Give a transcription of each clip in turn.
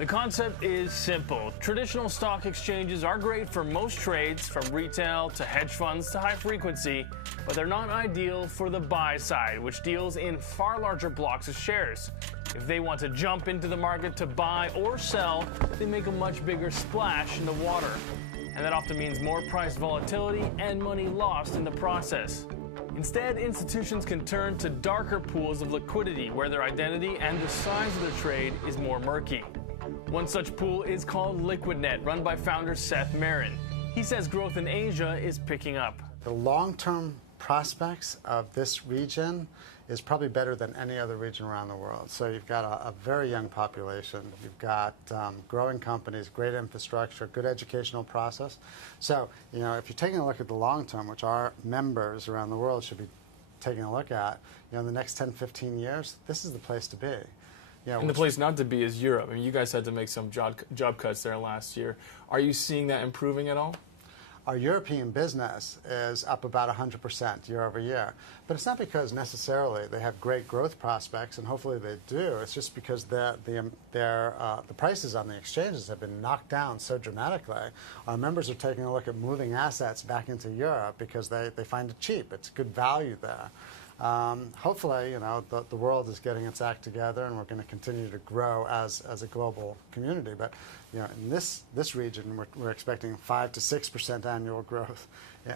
The concept is simple. Traditional stock exchanges are great for most trades, from retail to hedge funds to high frequency, but they're not ideal for the buy side, which deals in far larger blocks of shares. If they want to jump into the market to buy or sell, they make a much bigger splash in the water. And that often means more price volatility and money lost in the process. Instead, institutions can turn to darker pools of liquidity where their identity and the size of the trade is more murky. One such pool is called Liquidnet, run by founder Seth Marin. He says growth in Asia is picking up. The long-term prospects of this region is probably better than any other region around the world. So you've got a very young population, you've got growing companies, great infrastructure, good educational process. So, if you're taking a look at the long term, which our members around the world should be taking a look at, in the next 10, 15 years, this is the place to be. And the place not to be is Europe. I mean, you guys had to make some job cuts there last year. Are you seeing that improving at all? Our European business is up about 100% year over year. But it's not because necessarily they have great growth prospects, and hopefully they do. It's just because the prices on the exchanges have been knocked down so dramatically. Our members are taking a look at moving assets back into Europe because they find it cheap. It's good value there. Hopefully, the world is getting its act together, and we're going to continue to grow as a global community. But in this region, we're expecting 5 to 6% annual growth.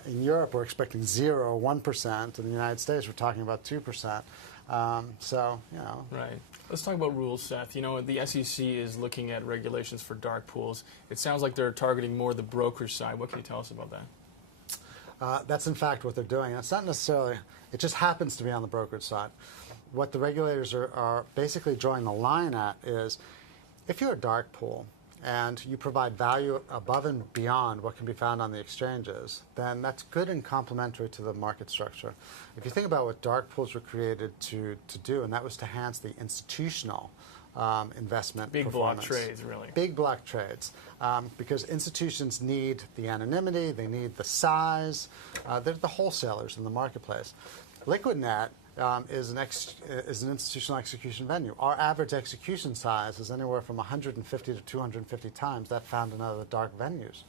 In Europe, we're expecting 0, 1%. In the United States, we're talking about 2%. Right. Let's talk about rules, Seth. The SEC is looking at regulations for dark pools. It sounds like they're targeting more the brokerage side. What can you tell us about that? That's in fact what they're doing. And it's not necessarily, it just happens to be on the brokerage side. What the regulators are basically drawing the line at is, if you're a dark pool and you provide value above and beyond what can be found on the exchanges, then that's good and complementary to the market structure. If you think about what dark pools were created to do, and that was to enhance the institutional investment Big performance. block trades, really. Big block trades, because institutions need the anonymity, they need the size. They're the wholesalers in the marketplace. Liquidnet is an institutional execution venue. Our average execution size is anywhere from 150 to 250 times that found in other dark venues.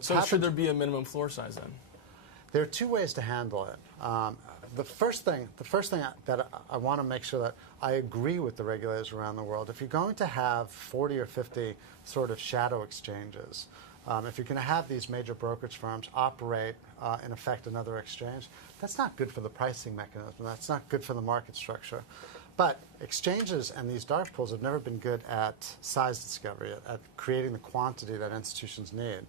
So should there be a minimum floor size then? There are two ways to handle it. The first thing that I want to make sure that I agree with the regulators around the world, if you're going to have 40 or 50 sort of shadow exchanges, if you're going to have these major brokerage firms operate, in effect, another exchange, that's not good for the pricing mechanism. That's not good for the market structure. But exchanges and these dark pools have never been good at size discovery, at creating the quantity that institutions need.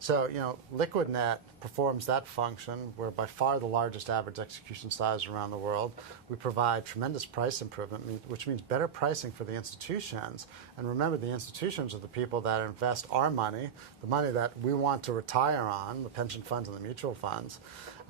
So, Liquidnet performs that function. We're by far the largest average execution size around the world. We provide tremendous price improvement, which means better pricing for the institutions. And remember, the institutions are the people that invest our money, the money that we want to retire on, the pension funds and the mutual funds.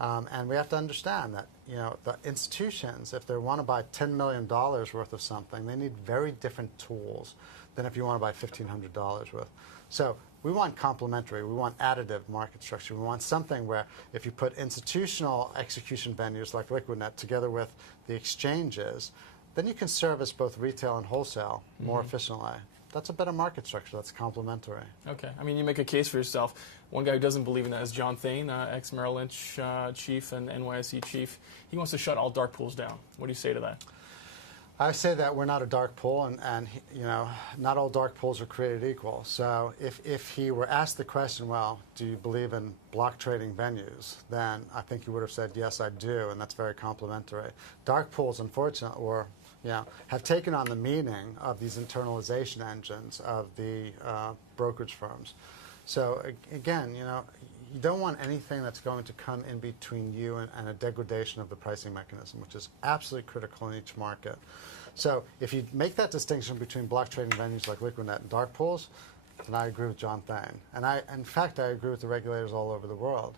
And we have to understand that, the institutions, if they want to buy $10 million worth of something, they need very different tools than if you want to buy $1,500 worth. So we want complementary, we want additive market structure. We want something where if you put institutional execution venues like Liquidnet together with the exchanges, then you can service both retail and wholesale more efficiently. That's a better market structure. That's complementary. Okay. I mean, you make a case for yourself. One guy who doesn't believe in that is John Thain, ex-Merrill Lynch chief and NYSE chief. He wants to shut all dark pools down. What do you say to that? I say that we're not a dark pool, and not all dark pools are created equal. So if he were asked the question, well, do you believe in block trading venues, then I think he would have said, yes, I do, and that's very complimentary. Dark pools, unfortunately, have taken on the meaning of these internalization engines of the brokerage firms. So again, you don't want anything that's going to come in between you and a degradation of the pricing mechanism, which is absolutely critical in each market. So if you make that distinction between block trading venues like Liquidnet and dark pools, then I agree with John Thain. And in fact, I agree with the regulators all over the world.